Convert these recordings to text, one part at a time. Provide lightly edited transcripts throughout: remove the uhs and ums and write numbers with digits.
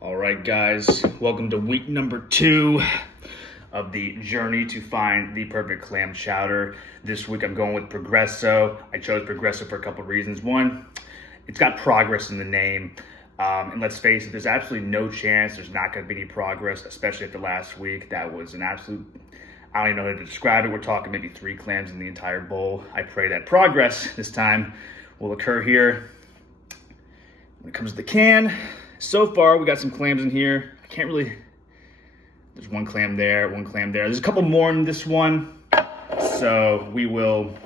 All right, guys, welcome to week number 2 of the journey to find the perfect clam chowder. This week I'm going with Progresso. I chose Progresso for a couple of reasons. One, it's got progress in the name. And let's face it, there's absolutely no chance there's not going to be any progress, especially after last week. That was an absolute, I don't even know how to describe it. We're talking maybe 3 clams in the entire bowl. I pray that progress this time will occur here. When it comes to the can, so far we got some clams in here. I can't really, there's one clam there, one clam there. There's a couple more in this one. So we will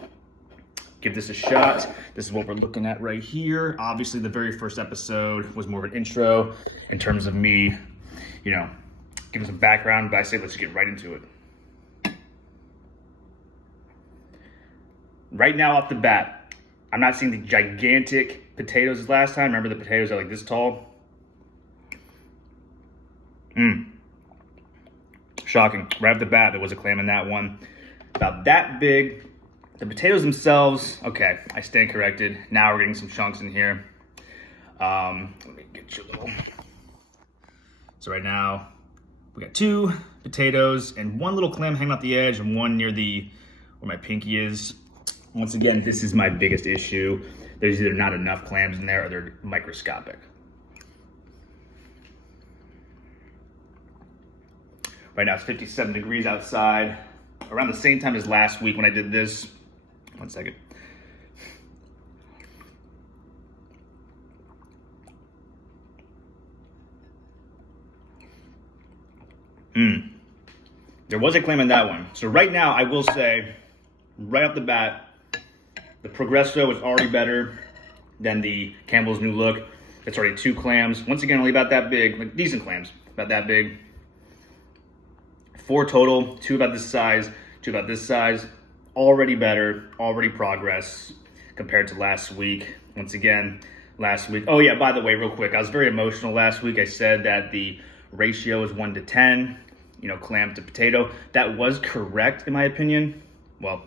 give this a shot. This is what we're looking at right here. Obviously the very first episode was more of an intro in terms of me, giving some background, but I say let's get right into it. Right now off the bat, I'm not seeing the gigantic potatoes as last time. Remember the potatoes are like this tall? Shocking. Right off the bat, there was a clam in that one. About that big. The potatoes themselves, okay, I stand corrected. Now we're getting some chunks in here. Let me get you a little. So right now, we got 2 potatoes and 1 little clam hanging off the edge and 1 near where my pinky is. Once again, this is my biggest issue. There's either not enough clams in there or they're microscopic. Right now it's 57 degrees outside. Around the same time as last week when I did this. One second. There was a clam in that one. So right now I will say, right off the bat, the Progresso is already better than the Campbell's New Look. It's already 2 clams. Once again, only about that big, like decent clams, about that big. 4 total, 2 about this size, 2 about this size. Already better, already progress compared to last week. Once again, last week. Oh yeah, by the way, real quick, I was very emotional last week. I said that the ratio is 1 to 10, clam to potato. That was correct in my opinion. Well,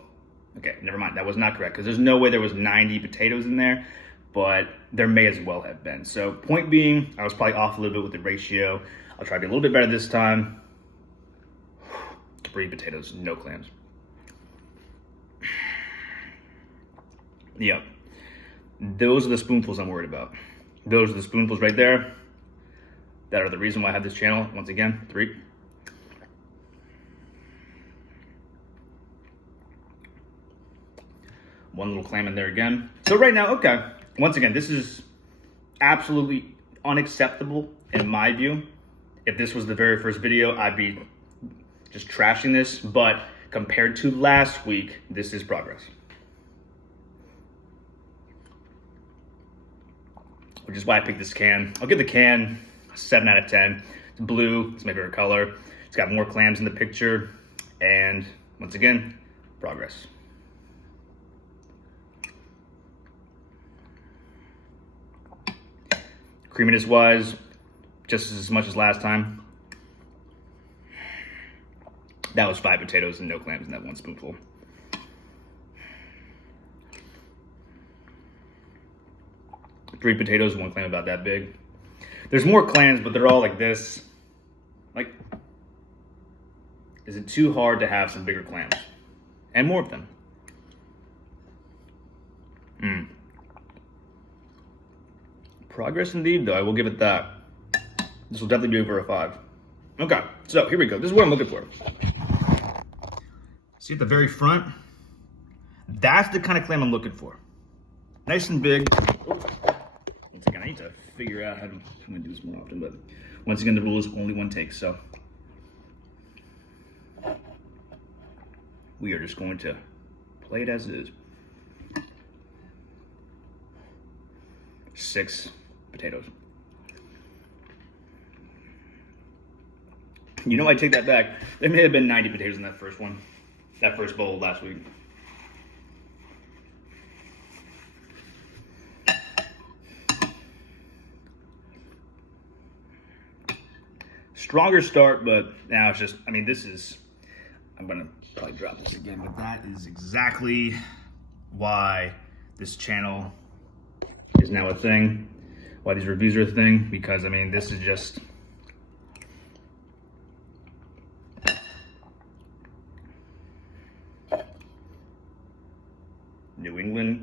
okay, never mind. That was not correct because there's no way there was 90 potatoes in there, but there may as well have been. So point being, I was probably off a little bit with the ratio. I'll try to be a little bit better this time. 3 potatoes, no clams. Yep. Those are the spoonfuls I'm worried about. Those are the spoonfuls right there. That are the reason why I have this channel. Once again, 3. One little clam in there again. So right now, okay. Once again, this is absolutely unacceptable in my view. If this was the very first video, I'd be just trashing this, but compared to last week, this is progress. Which is why I picked this can. I'll give the can a 7 out of 10. It's blue, it's my favorite color. It's got more clams in the picture, and once again, progress. Creaminess wise, just as much as last time. That was 5 potatoes and no clams in that 1 spoonful. Three potatoes, 1 clam about that big. There's more clams, but they're all like this. Like, is it too hard to have some bigger clams? And more of them. Progress indeed, though. I will give it that. This will definitely be over a 5. Okay, so here we go. This is what I'm looking for. See at the very front? That's the kind of clam I'm looking for. Nice and big. Once again, I need to figure out how to, I'm gonna do this more often, but once again, the rule is only 1 take, so. We are just going to play it as it is. 6 potatoes. I take that back. There may have been 90 potatoes in that first one. That first bowl last week. Stronger start, but now it's just, this is, I'm gonna probably drop this again, but that is exactly why this channel is now a thing, why these reviews are a thing, because this is just,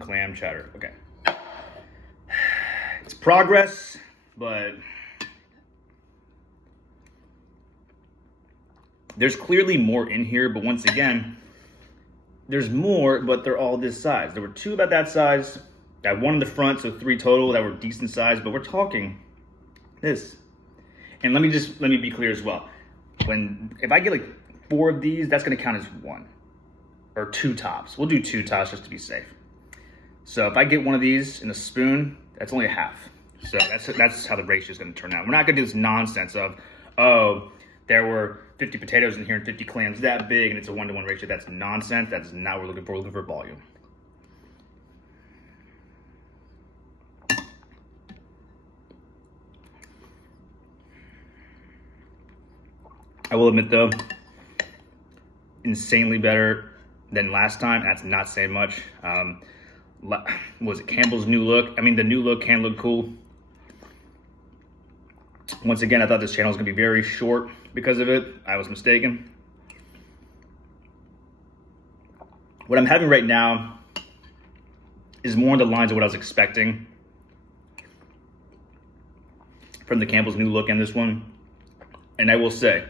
clam chowder. Okay. It's progress, but there's clearly more in here, but once again, there's more, but they're all this size. There were 2 about that size. I had 1 in the front, so 3 total that were decent size, but we're talking this. And let me be clear as well. If I get like 4 of these, that's gonna count as 1 or 2 tops. We'll do 2 tops just to be safe. So if I get 1 of these in a spoon, that's only a half. So that's how the ratio is gonna turn out. We're not gonna do this nonsense of, oh, there were 50 potatoes in here and 50 clams that big and it's a 1-to-1 ratio. That's nonsense. That's not what we're looking for. We're looking for volume. I will admit though, insanely better than last time. That's not saying much. Was it Campbell's new look? I mean, the new look can look cool. Once again, I thought this channel was gonna be very short because of it. I was mistaken. What I'm having right now is more on the lines of what I was expecting from the Campbell's new look and this one. And I will say,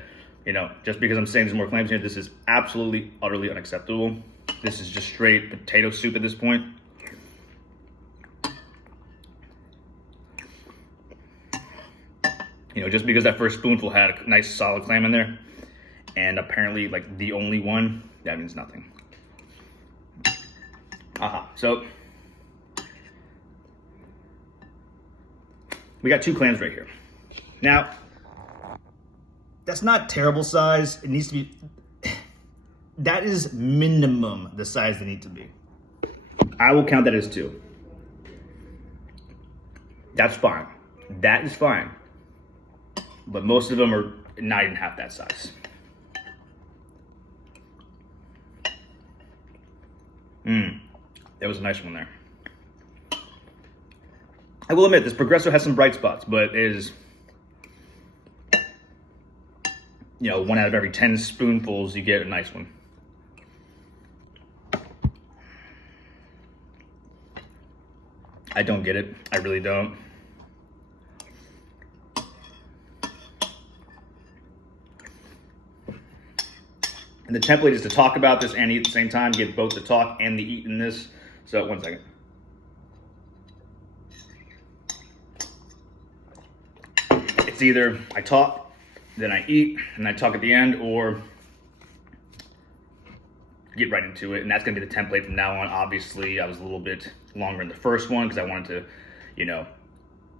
just because I'm saying there's more clams here, this is absolutely, utterly unacceptable. This is just straight potato soup at this point. Just because that first spoonful had a nice solid clam in there, and apparently like the only one, that means nothing. So we got 2 clams right here. Now, that's not terrible size. It needs to be, that is minimum the size they need to be. I will count that as 2. That's fine. That is fine. But most of them are not even half that size. That was a nice one there. I will admit, this Progresso has some bright spots, but it is, 1 out of every 10 spoonfuls, you get a nice one. I don't get it. I really don't. And the template is to talk about this and eat at the same time, get both the talk and the eat in this. So 1 second. It's either I talk, then I eat, and I talk at the end, or get right into it. And that's gonna be the template from now on. Obviously, I was a little bit longer in the first one because I wanted to,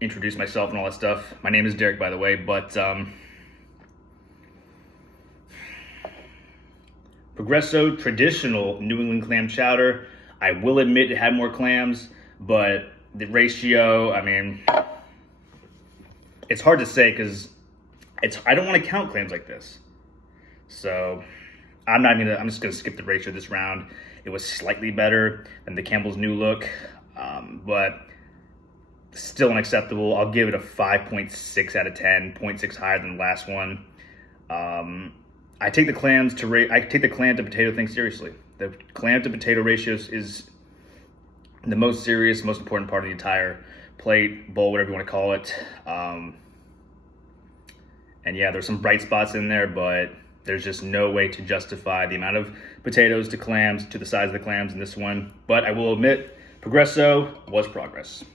introduce myself and all that stuff. My name is Derek, by the way, but Progresso traditional New England clam chowder. I will admit it had more clams, but the ratio, I mean, it's hard to say because I don't want to count clams like this. So I'm just gonna skip the ratio this round. It was slightly better than the Campbell's new look, but still unacceptable. I'll give it a 5.6 out of 10, 0.6 higher than the last one. I take the clam to potato thing seriously. The clam to potato ratio is the most serious, most important part of the entire plate, bowl, whatever you want to call it. And yeah, there's some bright spots in there, but there's just no way to justify the amount of potatoes to clams, to the size of the clams in this one. But I will admit, Progresso was progress.